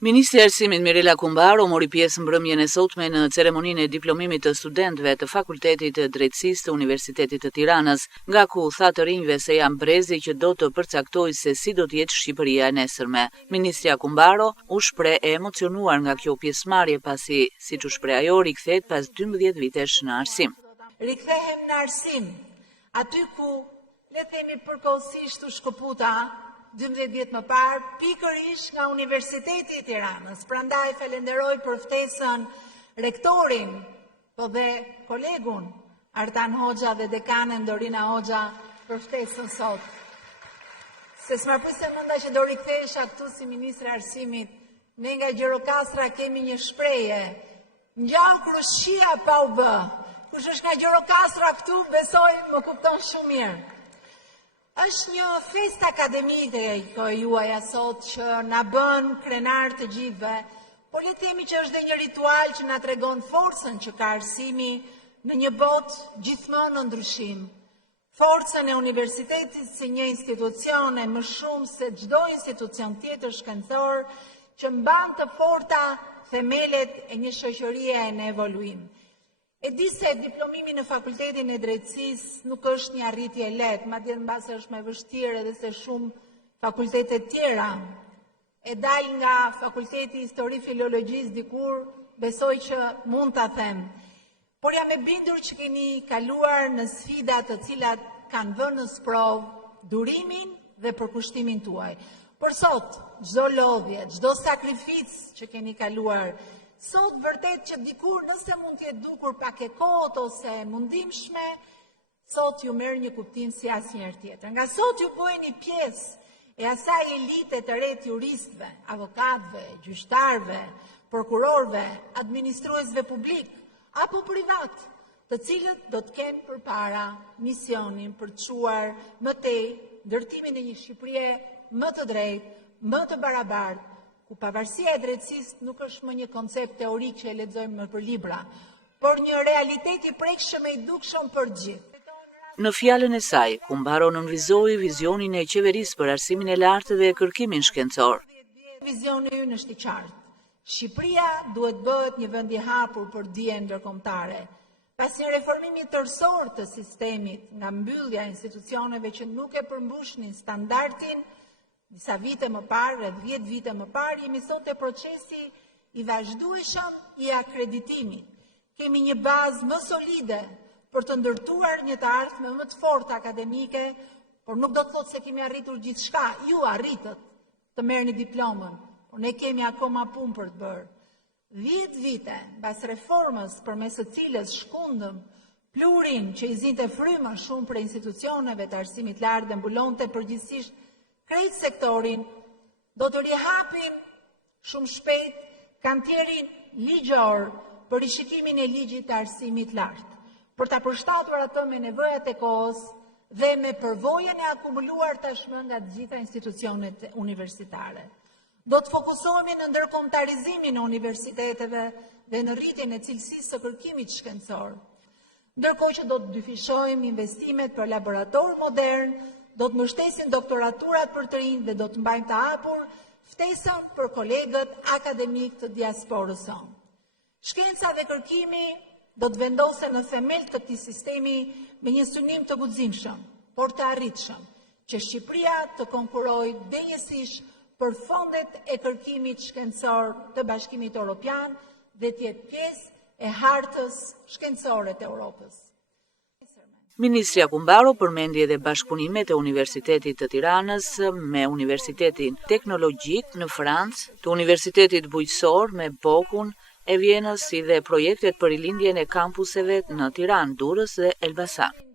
Ministri i Arsimit Mirela Kumbaro mori pjesë mbrëmjen e sotme në ceremoninë e diplomimit të studentëve të Fakultetit të Drejtësisë të Universitetit të Tiranës, nga ku tha të rinjve se janë brezi që do të përcaktojë se si do të jetë Shqipëria e nesërme. Ministria Kumbaro u shpreh e emocionuar nga kjo pjesëmarrje pasi, siç u shpreh ajo, rikthehet pas 12 vitesh në arsim. Rikthehem në arsim, aty ku le të themi përkohësisht u shkëputa 12 vjet më parë, pikërisht nga Universiteti i Tiranës. Prandaj falenderoj për ftesën rektorin, po dhe kolegun Artan Hoxha dhe dekanën Dorina Hoxha për ftesën sot. Se s'ma prisë menda që do rikthehesha këtu si ministri i Arsimit, ne nga Gjirokastra kemi një shprehje, ngjan krushia pa u bë. Kush është nga Gjirokastra këtu, besoj më kupton shumë mirë. Është një fest akademike e juaja sot që na bën krenar të gjithëve, por le të themi që është dhe një ritual që na tregon forcën që ka arsimi në një botë gjithmonë në ndryshim. Forcën e universitetit si një institucion e më shumë se çdo institucion tjetër shkencor që mban të forta themelet e një shoqërie në evoluim. E di se diplomimi në Fakultetin e Drejtësisë nuk është një arritje e lehtë, madje mbase është më vështirë edhe se shumë fakultete tjera. E dal nga Fakulteti Histori Filologjisë dikur, besoj që mund ta them. Por jam e bindur që keni kaluar në sfida të cilat kanë vënë në sprovë durimin dhe përkushtimin tuaj. Por sot, çdo lodhje, çdo sakrificë që keni kaluar, sot vërtet që dikur nëse mund t'jetë dukur pak e kot ose mundimshme, sot ju merr një kuptim si asnjëherë tjetër. Nga sot ju bëheni pjesë e asaj elite të re të juristëve, avokatëve, gjyqtarëve, prokurorëve, administruesve publik apo privat, të cilët do të kenë përpara misionin për të çuar më tej ndërtimin e një Shqipërie më të drejtë, më të barabartë, ku pavarësia e drejtësisë nuk është më një koncept teorik që e lexojmë për libra, por një realitet i prekshëm e i dukshëm për gjithë. Në fjalën e saj, Kumbaro nënvizoi vizionin e qeverisë për arsimin e lartë dhe kërkimin shkencor. Vizioni ynë është i qartë. Shqipëria duhet bëhet një vend i hapur për dijen ndërkombëtare. Pas një reformimi tërësor të sistemit, nga mbyllja e institucioneve që nuk e përmbushnin standardin, disa vite më parë, rreth 10 vite më parë, jemi sot e procesi i vazhdueshëm i akreditimit. Kemi një bazë më solide për të ndërtuar një të ardhme më të fortë akademike, por nuk do të thotë se kemi arritur gjithçka. Ju arritët të merrni diplomën, por ne kemi akoma punë për të bërë. 10 vite mbas reformës përmes së cilës shkundëm plurin që i zinte fryma shumë për institucioneve të arsimit lartë dhe mbulonte përgjithsisht krejt sektorin, do të rihapim shumë shpejt kantierin ligjor për rishikimin e ligjit të arsimit lartë, për ta përshtatur ato me nevojat e kohës dhe me përvojën e akumuluar tashmë nga të gjitha institucionet universitare. Do të fokusohemi në ndërkombëtarizimin e universiteteve dhe në rritjen e cilësisë së kërkimit shkencor, ndërkohë që do të dyfishojmë investimet për laborator modern, do të mbështesim doktoraturat për të rinj dhe do të mbajmë të hapur ftesën për kolegët akademik të diasporës sonë. Shkenca dhe kërkimi do të vendosen në themel të këtij sistemi me një synim të guximshëm, por të arritshëm, që Shqipëria të konkurojë denjësisht për fondet e kërkimit shkencor të Bashkimit Evropian dhe të jetë pjesë e hartës shkencore të Europës. Ministria Kumbaro përmendi edhe bashkëpunimet e Universitetit të Tiranës me Universitetin Teknologjik në Francë, të Universitetit Bujqësor me Bokun e Vjenës, si dhe projektet për rilindjen e kampuseve në Tiranë, Durrës dhe Elbasan.